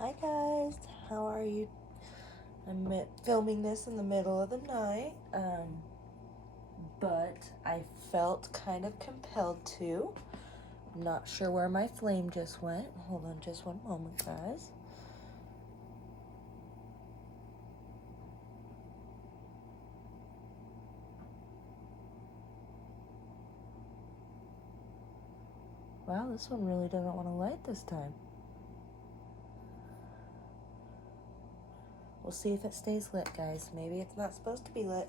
Hi guys, how are you? I'm filming this in the middle of the night, but I felt kind of compelled to. I'm not sure where my flame just went. Hold on just one moment, guys. Wow, this one really doesn't want to light this time. We'll see if it stays lit, guys. Maybe it's not supposed to be lit.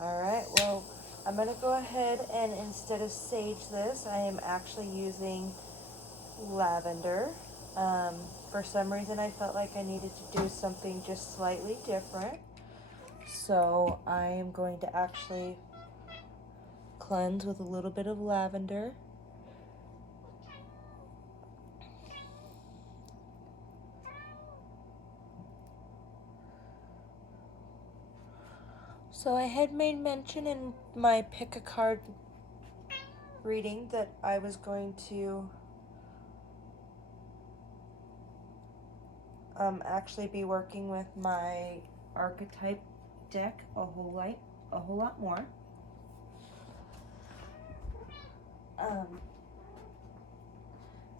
Alright, well, I'm going to go ahead and instead of sage this, I am actually using lavender. For some reason, I felt like I needed to do something just slightly different. So I am going to actually cleanse with a little bit of lavender. So I had made mention in my pick a card reading that I was going to actually be working with my archetype deck a whole lot more.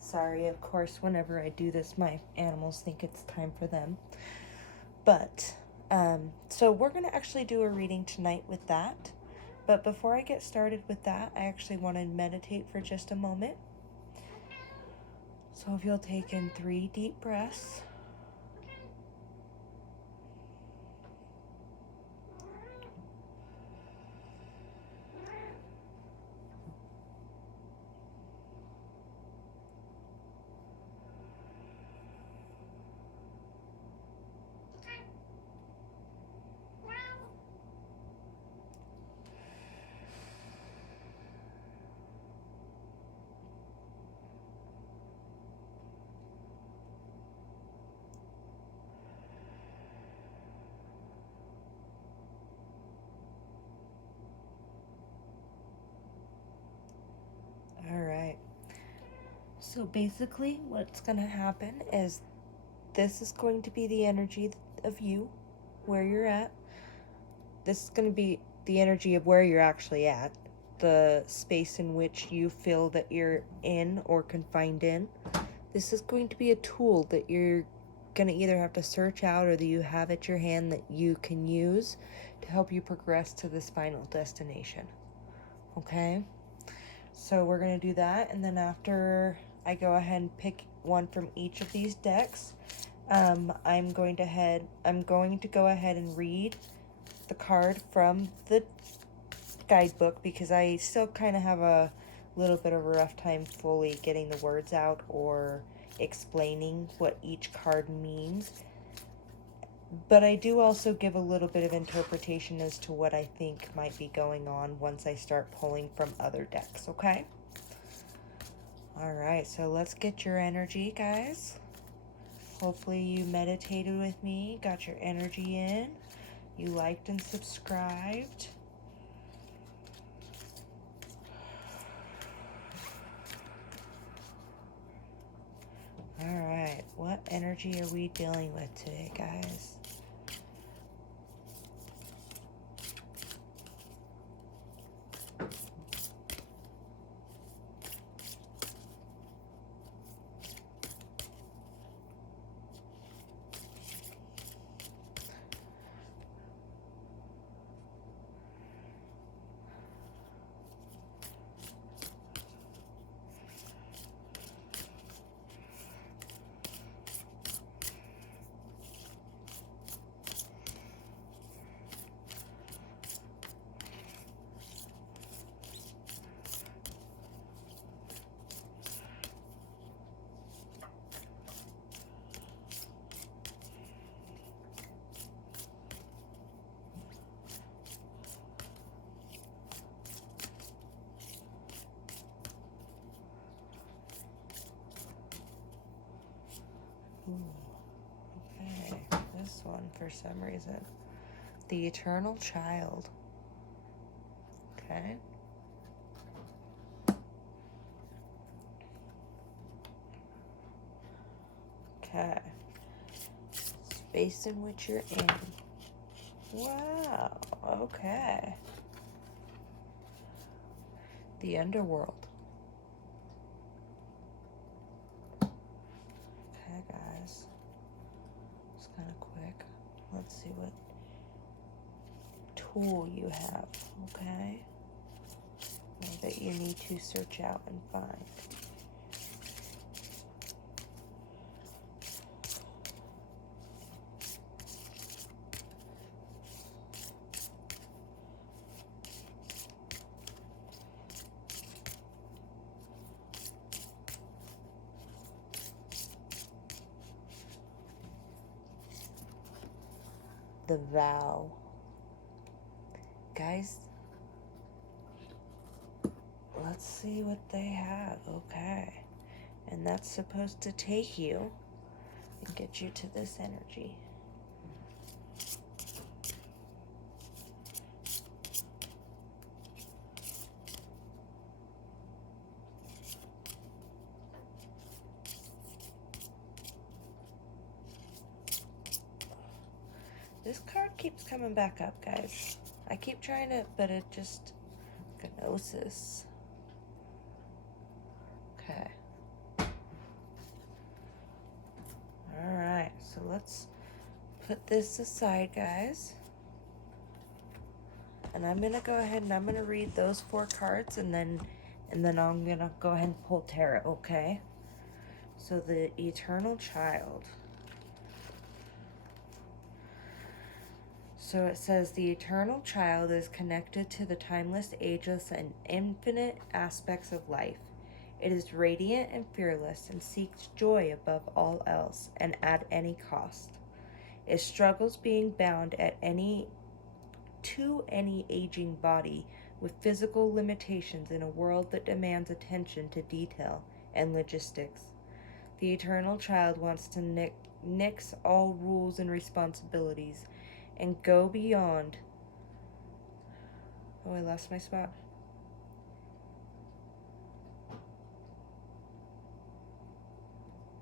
Sorry, of course, whenever I do this, my animals think it's time for them. But, so we're going to actually do a reading tonight with that. But before I get started with that, I actually want to meditate for just a moment. So if you'll take in 3 deep breaths. All right. So basically what's going to happen is this is going to be the energy of you, where you're at. This is going to be the energy of where you're actually at, the space in which you feel that you're in or confined in. This is going to be a tool that you're going to either have to search out or that you have at your hand that you can use to help you progress to this final destination. Okay? So we're going to do that, and then after I go ahead and pick one from each of these decks, I'm going to go ahead and read the card from the guidebook because I still kind of have a little bit of a rough time fully getting the words out or explaining what each card means. But I do also give a little bit of interpretation as to what I think might be going on once I start pulling from other decks, okay? Alright, so let's get your energy, guys. Hopefully you meditated with me, got your energy in, you liked and subscribed. Alright, what energy are we dealing with today, guys? Okay, this one for some reason. The Eternal Child. Okay. Okay. Space in which you're in. Wow. Okay. The underworld. Okay, guys. It's kind of quick. Let's see what tool you have, okay? Or that you need to search out and find. The vow. Guys, let's see what they have. Okay. And that's supposed to take you and get you to this energy. This card keeps coming back up, guys. I keep trying to, but it just... Gnosis. Okay. Alright, so let's put this aside, guys. And I'm going to go ahead and I'm going to read those 4 cards, and then I'm going to go ahead and pull tarot, okay? So the Eternal Child. So it says, the Eternal Child is connected to the timeless, ageless, and infinite aspects of life. It is radiant and fearless and seeks joy above all else and at any cost. It struggles being bound to any aging body with physical limitations in a world that demands attention to detail and logistics. The Eternal Child wants to nix all rules and responsibilities and go beyond... Oh, I lost my spot.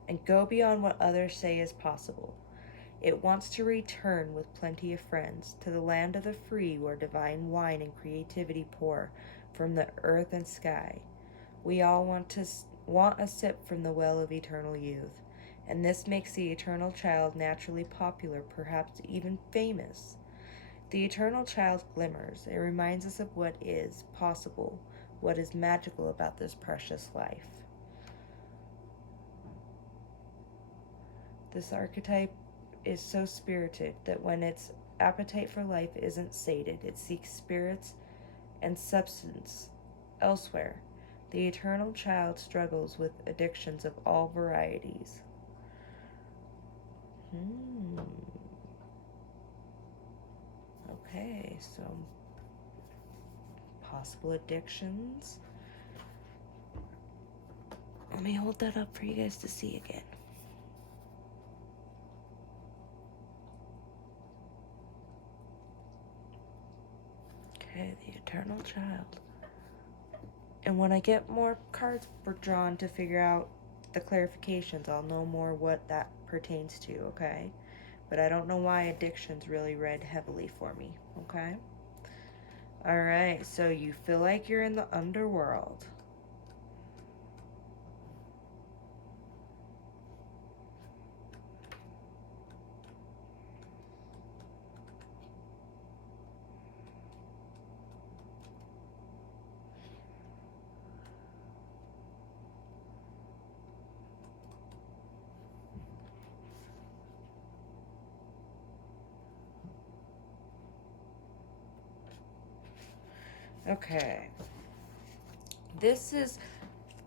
And go beyond what others say is possible. It wants to return with plenty of friends to the land of the free, where divine wine and creativity pour from the earth and sky. We all want a sip from the well of eternal youth, and this makes the Eternal Child naturally popular, perhaps even famous. The Eternal Child glimmers. It reminds us of what is possible, what is magical about this precious life. This archetype is so spirited that when its appetite for life isn't sated, it seeks spirits and substance elsewhere. The Eternal Child struggles with addictions of all varieties. Okay, so possible addictions. Let me hold that up for you guys to see again. Okay, the Eternal Child. And when I get more cards drawn to figure out the clarifications, I'll know more what that pertains to, okay? But I don't know why addictions really read heavily for me, okay? Alright, so you feel like you're in the underworld. Okay. This is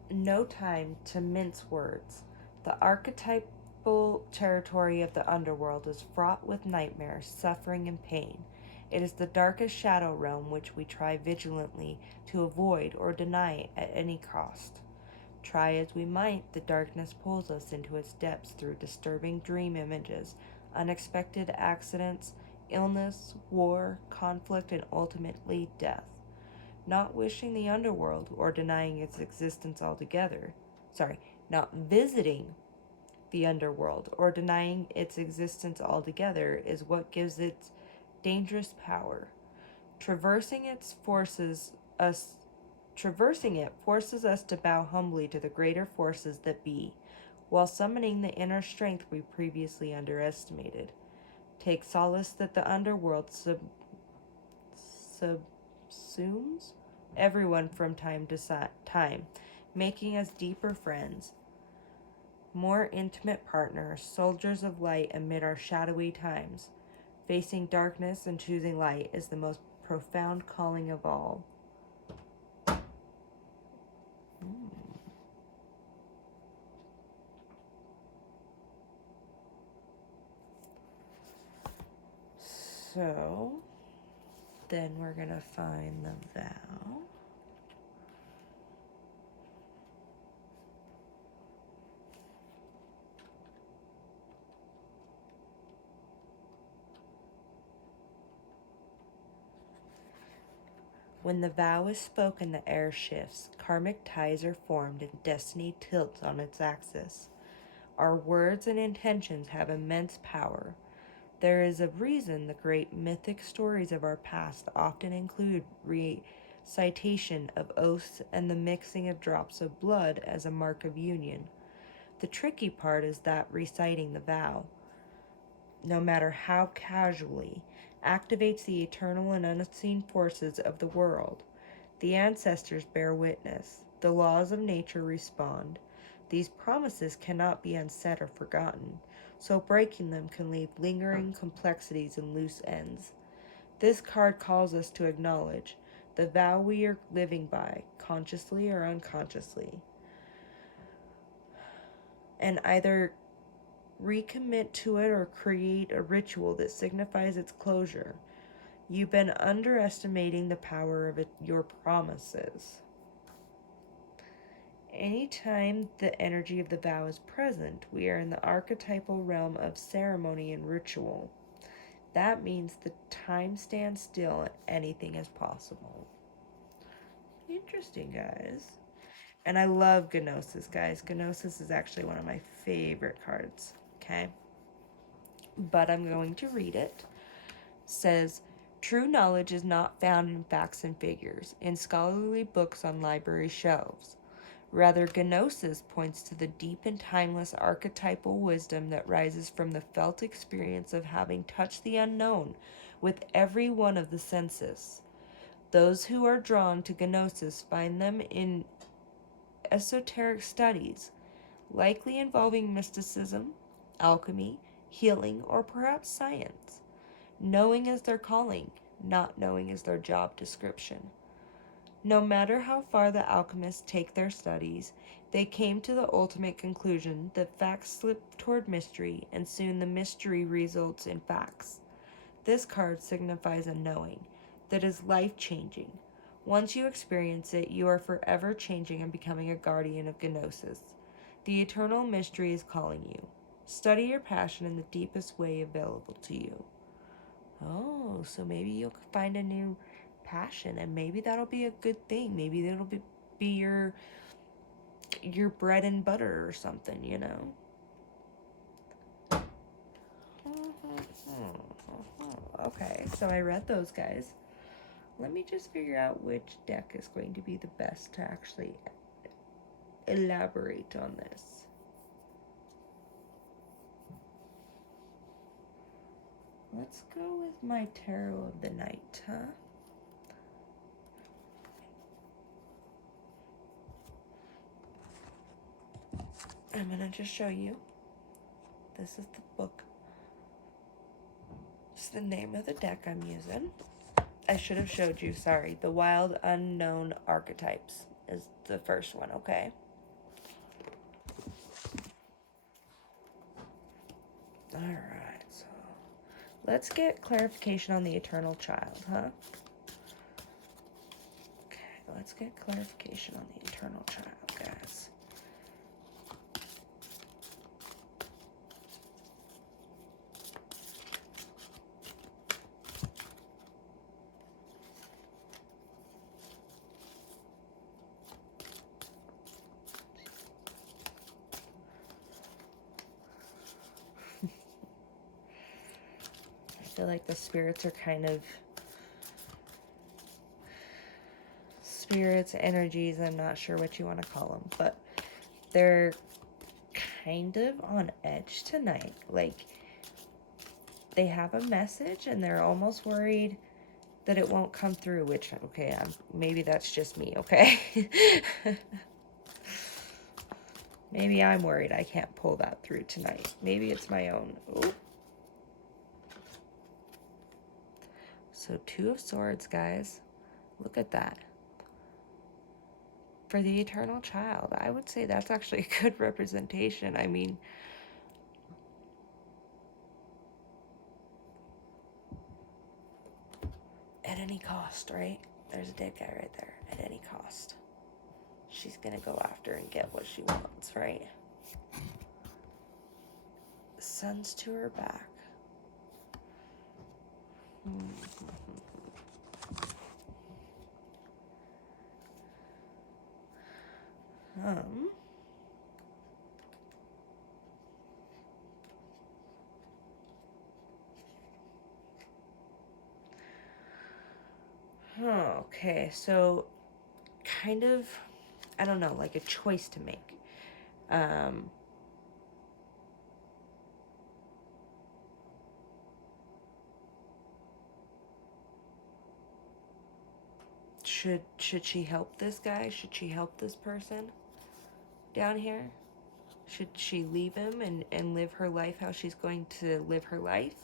no time to mince words. The archetypal territory of the underworld is fraught with nightmares, suffering, and pain. It is the darkest shadow realm which we try vigilantly to avoid or deny at any cost. Try as we might, the darkness pulls us into its depths through disturbing dream images, unexpected accidents, illness, war, conflict, and ultimately death. Not wishing the underworld or denying its existence altogether. Not visiting the underworld, or denying its existence altogether, is what gives it dangerous power. Traversing it forces us to bow humbly to the greater forces that be, while summoning the inner strength we previously underestimated. Take solace that the underworld subsumes everyone from time to time, making us deeper friends, more intimate partners, soldiers of light amid our shadowy times. Facing darkness and choosing light is the most profound calling of all. So, then we're going to find the vow. When the vow is spoken, the air shifts, karmic ties are formed, and destiny tilts on its axis. Our words and intentions have immense power. There is a reason the great mythic stories of our past often include recitation of oaths and the mixing of drops of blood as a mark of union. The tricky part is that reciting the vow, no matter how casually, activates the eternal and unseen forces of the world. The ancestors bear witness. The laws of nature respond. These promises cannot be unsaid or forgotten, so breaking them can leave lingering complexities and loose ends. This card calls us to acknowledge the vow we are living by, consciously or unconsciously, and either recommit to it or create a ritual that signifies its closure. You've been underestimating the power of your promises. Anytime the energy of the vow is present, we are in the archetypal realm of ceremony and ritual. That means the time stands still and anything is possible. Interesting, guys. And I love Gnosis, guys. Gnosis is actually one of my favorite cards, okay? But I'm going to read it. Says, true knowledge is not found in facts and figures, in scholarly books on library shelves. Rather, Gnosis points to the deep and timeless archetypal wisdom that rises from the felt experience of having touched the unknown with every one of the senses. Those who are drawn to Gnosis find them in esoteric studies, likely involving mysticism, alchemy, healing, or perhaps science. Knowing is their calling, not knowing is their job description. No matter how far the alchemists take their studies, they came to the ultimate conclusion that facts slip toward mystery, and soon the mystery results in facts. This card signifies a knowing that is life-changing. Once you experience it, you are forever changing and becoming a guardian of Gnosis. The eternal mystery is calling you. Study your passion in the deepest way available to you. Oh, so maybe you'll find a new passion, and maybe that'll be a good thing. Maybe that'll be your bread and butter or something, you know. Okay, so I read those, guys. Let me just figure out which deck is going to be the best to actually elaborate on this. Let's go with my Tarot of the Night, huh? I'm gonna just show you. This is the book. It's the name of the deck I'm using. I should have showed you, sorry. The Wild Unknown Archetypes is the first one, okay? Alright, so let's get clarification on the Eternal Child, huh? Okay, let's get clarification on the Eternal Child, guys. feel like the spirits are kind of... Spirits, energies, I'm not sure what you want to call them. But they're kind of on edge tonight. Like, they have a message and they're almost worried that it won't come through, which, okay, maybe that's just me, okay? Maybe I'm worried I can't pull that through tonight. Maybe it's my own. Ooh. So 2 of Swords, guys. Look at that. For the eternal child, I would say that's actually a good representation. I mean, at any cost, right? There's a dead guy right there. At any cost. She's gonna go after and get what she wants, right? Sun's to her back. Okay, so kind of, I don't know, like a choice to make. Should she help this guy? Should she help this person down here? Should she leave him and live her life how she's going to live her life?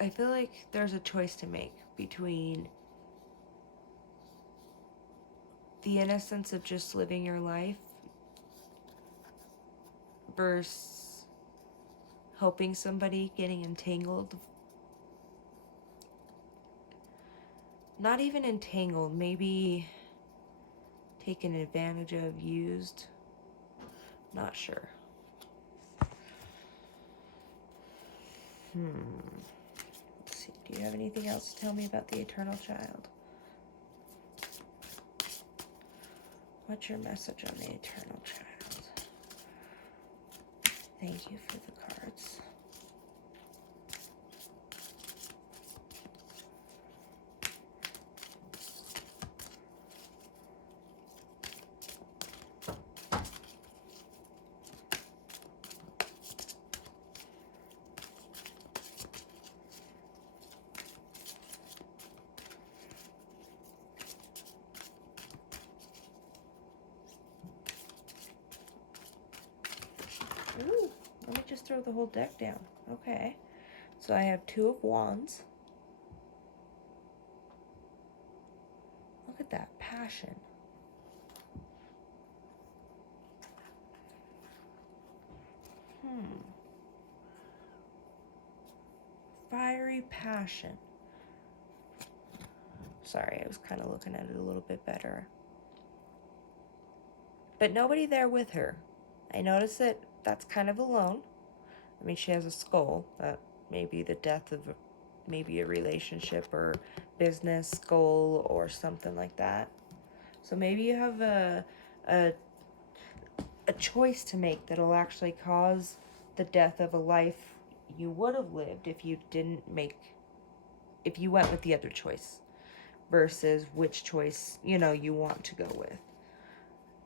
I feel like there's a choice to make between the innocence of just living your life versus helping somebody getting entangled. Not even entangled, maybe taken advantage of, used. Not sure. Let's see, do you have anything else to tell me about the eternal child? What's your message on the eternal child? Thank you for the cards. Ooh, let me just throw the whole deck down. Okay. So I have 2 of Wands. Look at that passion. Fiery passion. Sorry, I was kind of looking at it a little bit better. But nobody there with her. I notice that that's kind of alone. I mean, she has a skull. That may be the death of maybe a relationship or business goal or something like that. So maybe you have a choice to make that'll actually cause the death of a life you would have lived if you went with the other choice versus which choice, you want to go with.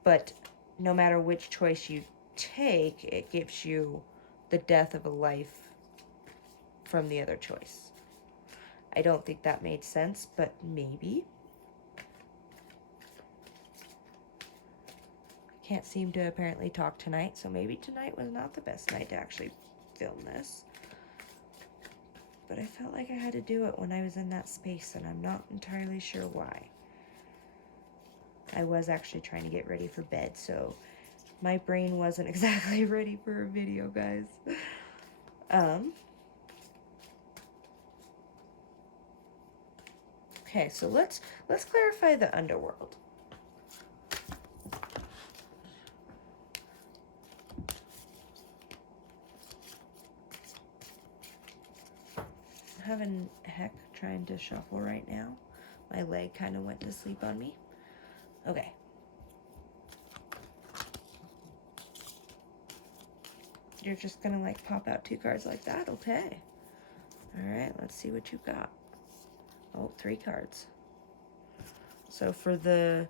But no matter which choice you take, it gives you the death of a life from the other choice. I don't think that made sense, but maybe. Can't seem to apparently talk tonight, so maybe tonight was not the best night to actually film this. But I felt like I had to do it when I was in that space, and I'm not entirely sure why. I was actually trying to get ready for bed, so my brain wasn't exactly ready for a video, guys. Okay, so let's clarify the underworld. I'm having heck trying to shuffle right now. My leg kind of went to sleep on me. Okay. You're just gonna like pop out 2 cards like that? Okay. Alright, let's see what you got. Oh, 3 cards. So for the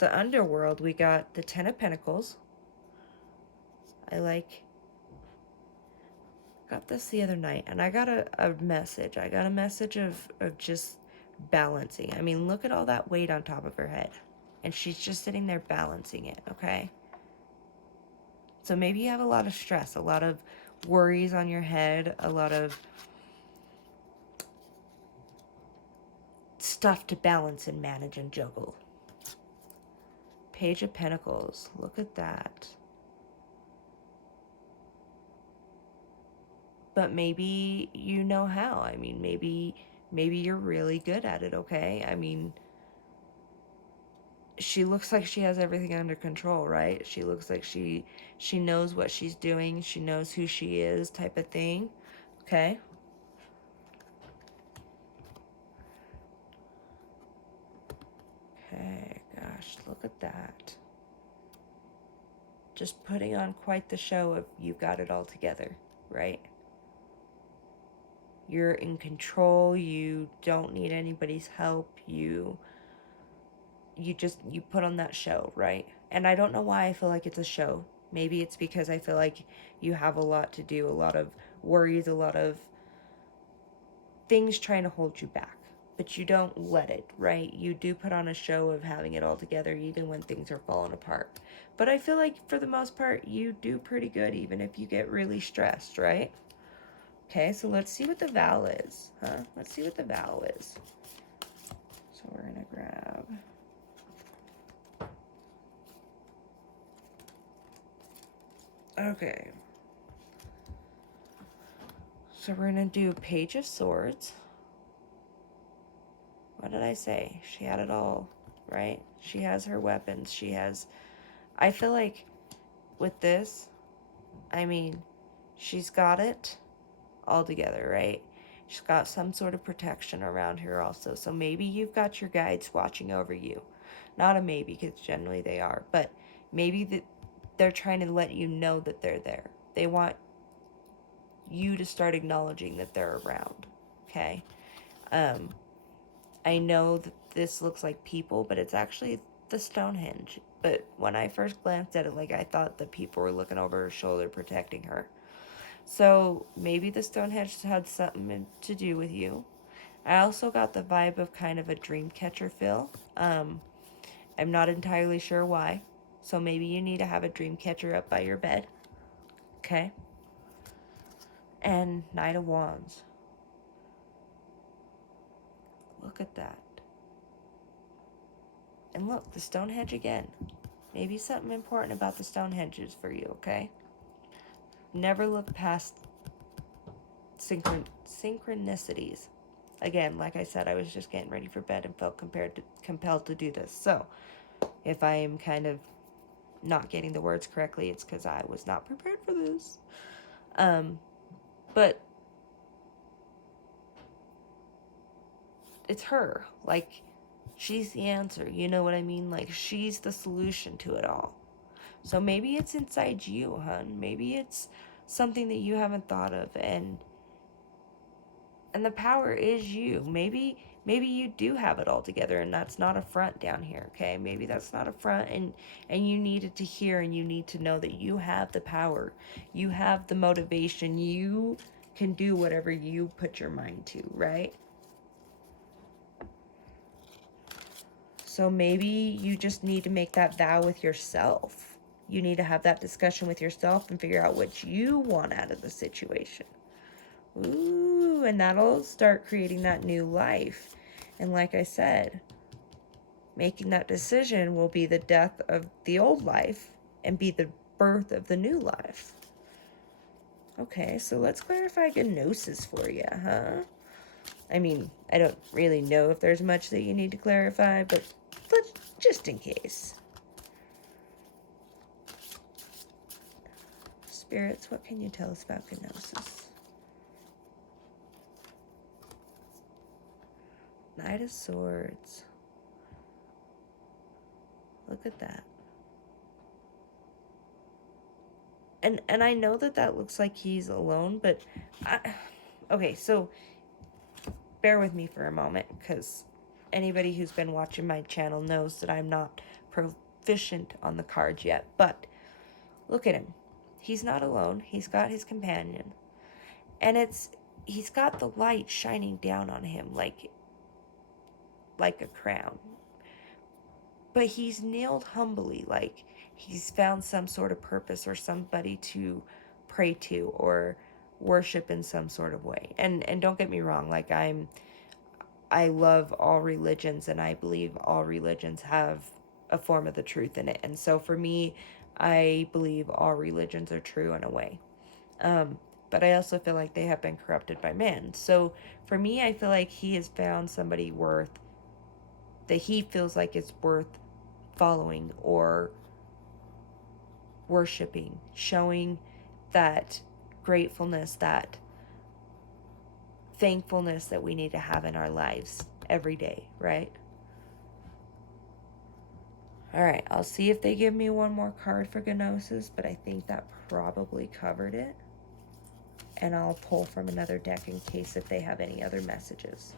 underworld, we got the 10 of Pentacles. Got this the other night, and I got a message. I got a message of just balancing. I mean, look at all that weight on top of her head. And she's just sitting there balancing it, okay? So maybe you have a lot of stress, a lot of worries on your head, a lot of stuff to balance and manage and juggle. Page of Pentacles. Look at that. But maybe you know how. I mean, maybe you're really good at it, okay? I mean, she looks like she has everything under control, right? She looks like she knows what she's doing. She knows who she is, type of thing. Okay? Okay, gosh, look at that. Just putting on quite the show of you've got it all together, right? You're in control. You don't need anybody's help. You put on that show, right? And I don't know why I feel like it's a show. Maybe it's because I feel like you have a lot to do, a lot of worries, a lot of things trying to hold you back. But you don't let it, right? You do put on a show of having it all together even when things are falling apart. But I feel like for the most part, you do pretty good even if you get really stressed, right? Okay, so let's see what the vow is, huh? Let's see what the vow is. So we're gonna grab... Okay. So we're gonna do Page of Swords. What did I say? She had it all, right? She has her weapons. She has... I feel like with this, I mean, she's got it all together, right? She's got some sort of protection around her also. So maybe you've got your guides watching over you. Not a maybe, because generally they are. But maybe that they're trying to let you know that they're there. They want you to start acknowledging that they're around, okay? I know that this looks like people, but it's actually the Stonehenge. But when I first glanced at it, like, I thought the people were looking over her shoulder protecting her. So maybe the Stonehenge had something to do with you. I also got the vibe of kind of a dream catcher feel. I'm not entirely sure why. So maybe you need to have a dream catcher up by your bed. Okay? And Knight of Wands. Look at that. And look, the Stonehenge again. Maybe something important about the Stonehenges for you, okay? Never look past synchronicities. Again, like I said, I was just getting ready for bed and felt compelled to do this. So, if I am kind of not getting the words correctly, it's because I was not prepared for this. But it's her. Like, she's the answer. You know what I mean? Like, she's the solution to it all. So maybe it's inside you, hun. Maybe it's something that you haven't thought of, and the power is you. Maybe you do have it all together, and that's not a front down here, okay? Maybe that's not a front, and you needed to hear, and you need to know that you have the power. You have the motivation. You can do whatever you put your mind to, right? So maybe you just need to make that vow with yourself. You need to have that discussion with yourself and figure out what you want out of the situation. Ooh, and that'll start creating that new life. And like I said, making that decision will be the death of the old life and be the birth of the new life. Okay, so let's clarify Gnosis for you, huh? I mean, I don't really know if there's much that you need to clarify, but just in case. Spirits, what can you tell us about Gnosis? Knight of Swords. Look at that. And I know that looks like he's alone, but okay, so bear with me for a moment, because anybody who's been watching my channel knows that I'm not proficient on the cards yet, but look at him. He's not alone. He's got his companion. And he's got the light shining down on him like a crown. But he's kneeled humbly, like he's found some sort of purpose or somebody to pray to or worship in some sort of way. And don't get me wrong, like I love all religions, and I believe all religions have a form of the truth in it. And so for me, I believe all religions are true in a way. But I also feel like they have been corrupted by man. So for me, I feel like he has found somebody that he feels like it's worth following or worshiping, showing that gratefulness, that thankfulness that we need to have in our lives every day, right? All right, I'll see if they give me one more card for Gnosis, but I think that probably covered it. And I'll pull from another deck in case if they have any other messages.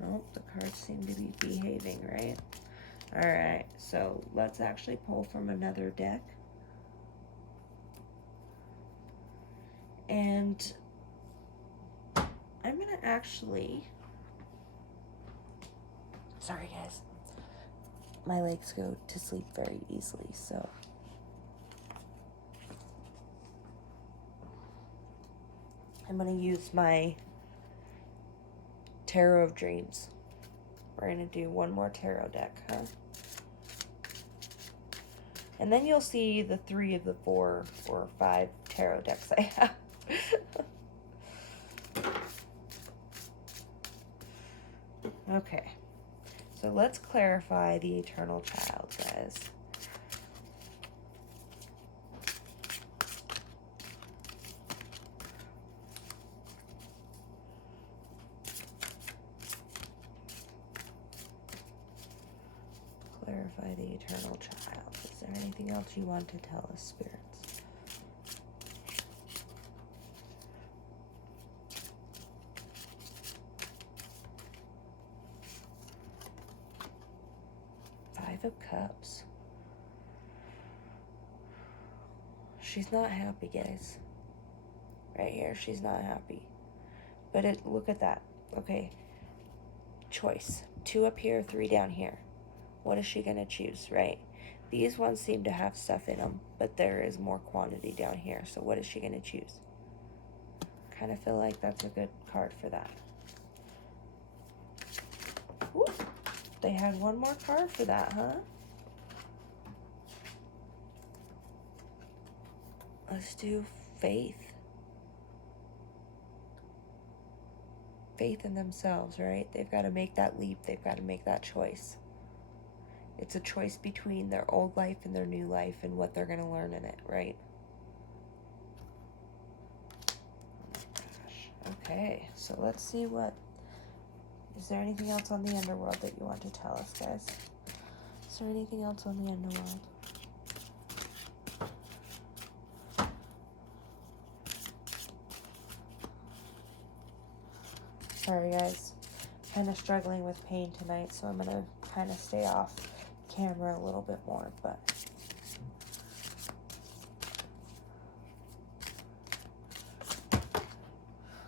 Nope, the cards seem to be behaving, right? All right, so let's actually pull from another deck. And I'm gonna actually, sorry guys, my legs go to sleep very easily, so I'm gonna use my Tarot of Dreams. We're gonna do one more tarot deck, huh? And then you'll see the 3 of the 4 or 5 tarot decks I have. Okay, so let's clarify the Eternal Child, guys. Clarify the Eternal Child. Is there anything else you want to tell us, spirits? Five of Cups. She's not happy, guys. Right here, she's not happy. But look at that. Okay. Choice. 2 up here, 3 down here. What is she going to choose, right? These ones seem to have stuff in them, but there is more quantity down here. So what is she going to choose? Kind of feel like that's a good card for that. Ooh, they had one more card for that, huh? Let's do faith. Faith in themselves, right? They've got to make that leap. They've got to make that choice. It's a choice between their old life and their new life and what they're going to learn in it, right? Oh my gosh. Okay, so let's see what... Is there anything else on the underworld that you want to tell us, guys? Is there anything else on the underworld? Sorry, guys. Kind of struggling with pain tonight, so I'm going to kind of stay off camera a little bit more, but...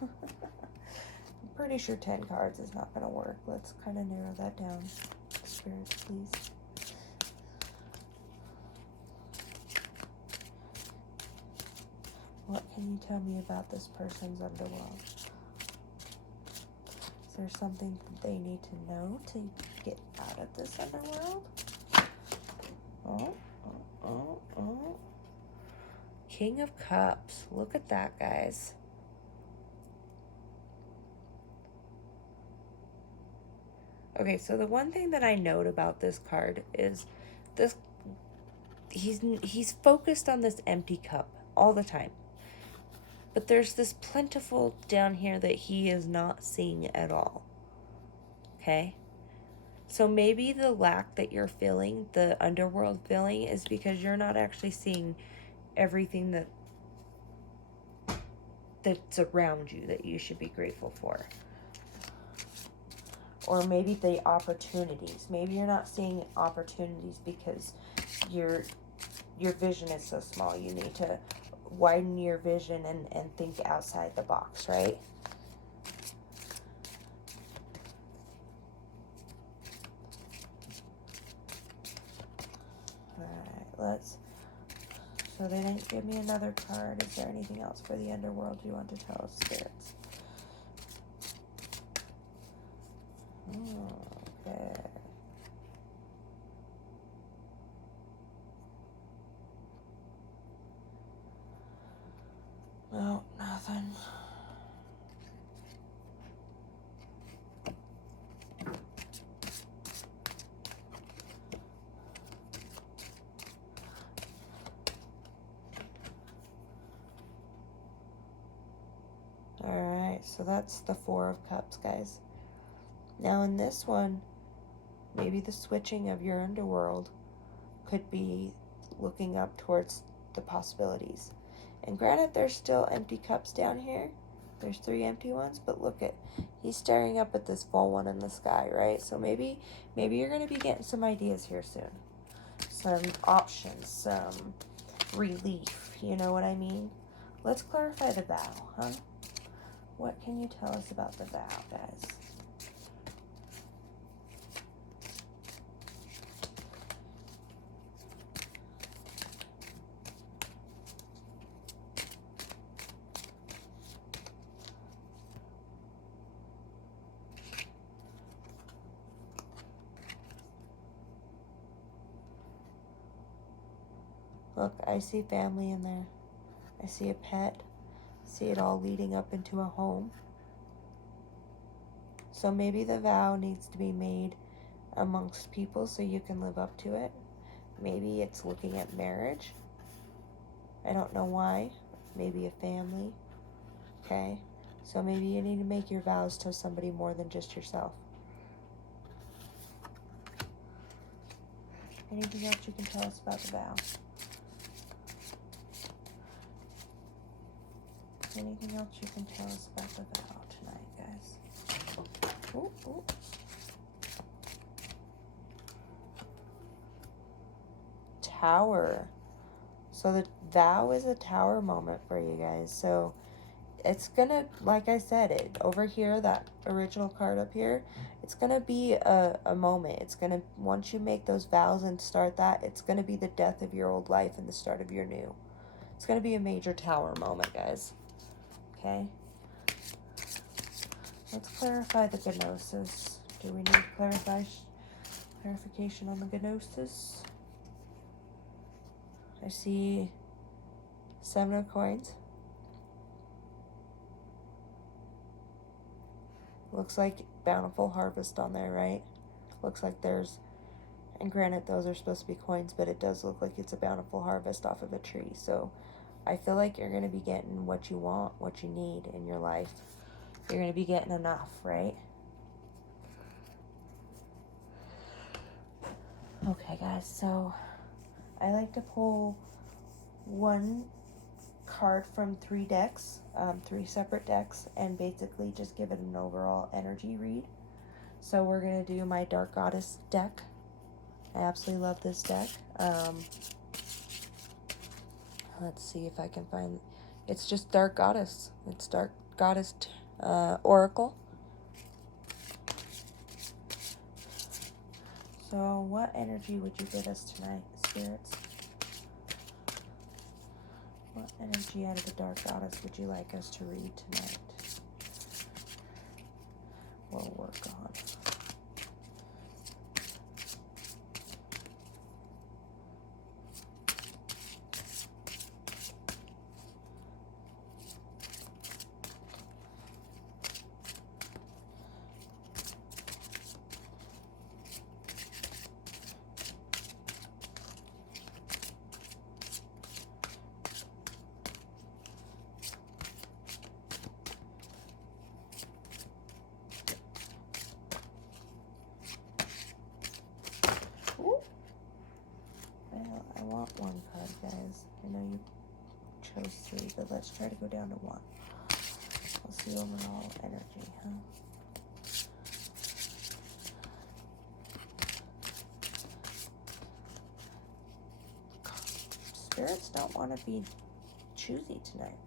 I'm pretty sure 10 cards is not going to work. Let's kind of narrow that down. Spirits, please. What can you tell me about this person's underworld? Is there something that they need to know to get out of this underworld? Oh. King of Cups. Look at that, guys. Okay, so the one thing that I note about this card is this he's focused on this empty cup all the time. But there's this plentiful down here that he is not seeing at all. Okay? So maybe the lack that you're feeling, the underworld feeling, is because you're not actually seeing everything that's around you that you should be grateful for. Or maybe the opportunities. Maybe you're not seeing opportunities because your vision is so small. You need to widen your vision and think outside the box, right? Alright, so they didn't give me another card. Is there anything else for the underworld you want to tell us, spirits? Okay. No, nothing. Alright, so that's the Four of Cups, guys. Now in this one, maybe the switching of your underworld could be looking up towards the possibilities. And granted, there's still empty cups down here. There's 3 empty ones, but look at, he's staring up at this full one in the sky, right? So maybe you're going to be getting some ideas here soon. Some options, some relief, you know what I mean? Let's clarify the vow, huh? What can you tell us about the vow, guys? Look, I see family in there. I see a pet. I see it all leading up into a home. So maybe the vow needs to be made amongst people so you can live up to it. Maybe it's looking at marriage. I don't know why. Maybe a family. Okay? So maybe you need to make your vows to somebody more than just yourself. Anything else you can tell us about the vow? Anything else you can tell us about the vow tonight, guys? Ooh, ooh. Tower. So the vow is a tower moment for you guys. So it's gonna, like I said, it over here, that original card up here, it's gonna be a moment. It's gonna, once you make those vows and start that, it's gonna be the death of your old life and the start of your new. It's gonna be a major tower moment, guys. Okay? Let's clarify the gnosis. Do we need clarification on the gnosis? I see 7 of coins. Looks like bountiful harvest on there, right? Looks like there's, and granted those are supposed to be coins, but it does look like it's a bountiful harvest off of a tree. So I feel like you're going to be getting what you want, what you need in your life. You're going to be getting enough, right? Okay, guys, so I like to pull one card from 3 decks, 3 separate decks, and basically just give it an overall energy read. So we're going to do my Dark Goddess deck. I absolutely love this deck. Let's see if I can find, it's just Dark Goddess. It's Dark Goddess Oracle. So what energy would you give us tonight, spirits? What energy out of the Dark Goddess would you like us to read tonight? We'll work on. chose 3, but let's try to go down to 1. Let's see overall energy, huh? Spirits don't want to be choosy tonight.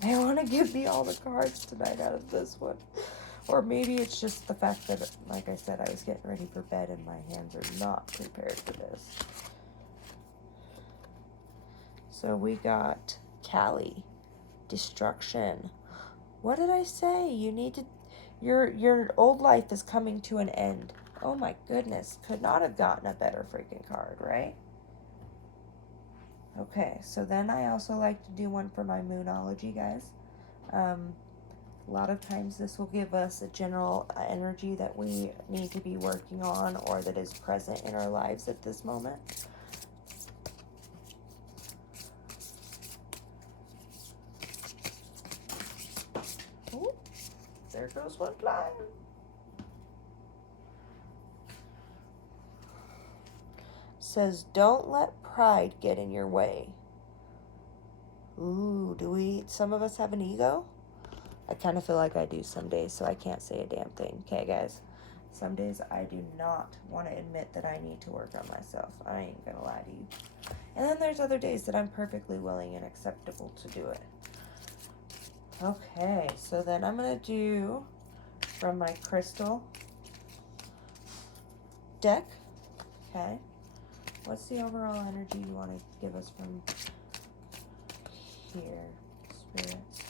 They want to give me all the cards tonight out of this one. Or maybe it's just the fact that, like I said, I was getting ready for bed and my hands are not prepared for this. So we got Callie, destruction. What did I say? You need to, your old life is coming to an end. Oh my goodness, could not have gotten a better freaking card, right? Okay, so then I also like to do one for my Moonology, guys. A lot of times this will give us a general energy that we need to be working on or that is present in our lives at this moment. Ooh, there goes one flying. Says, don't let pride get in your way. Ooh, some of us have an ego? I kind of feel like I do some days, so I can't say a damn thing. Okay, guys? Some days I do not want to admit that I need to work on myself. I ain't gonna lie to you. And then there's other days that I'm perfectly willing and acceptable to do it. Okay, so then I'm gonna do from my crystal deck. Okay. What's the overall energy you want to give us from here, spirits?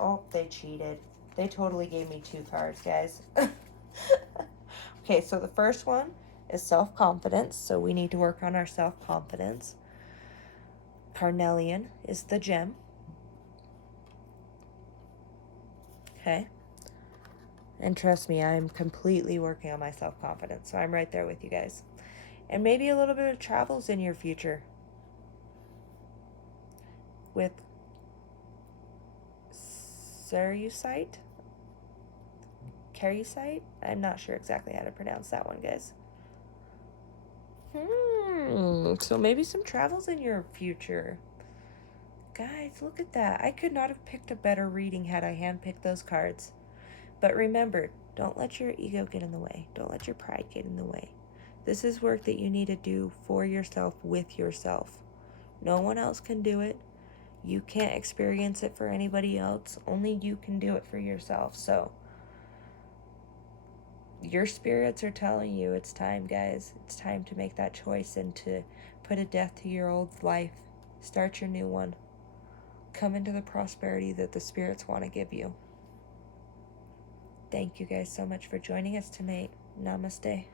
Oh, they cheated. They totally gave me 2 cards, guys. Okay, so the first one is self-confidence, so we need to work on our self-confidence. Carnelian is the gem. Okay. And trust me, I'm completely working on my self-confidence, so I'm right there with you guys. And maybe a little bit of travels in your future. With Cerussite? Carussite? I'm not sure exactly how to pronounce that one, guys. So maybe some travels in your future. Guys, look at that. I could not have picked a better reading had I handpicked those cards. But remember, don't let your ego get in the way. Don't let your pride get in the way. This is work that you need to do for yourself, with yourself. No one else can do it. You can't experience it for anybody else. Only you can do it for yourself. So, your spirits are telling you it's time, guys. It's time to make that choice and to put a death to your old life. Start your new one. Come into the prosperity that the spirits want to give you. Thank you guys so much for joining us tonight. Namaste.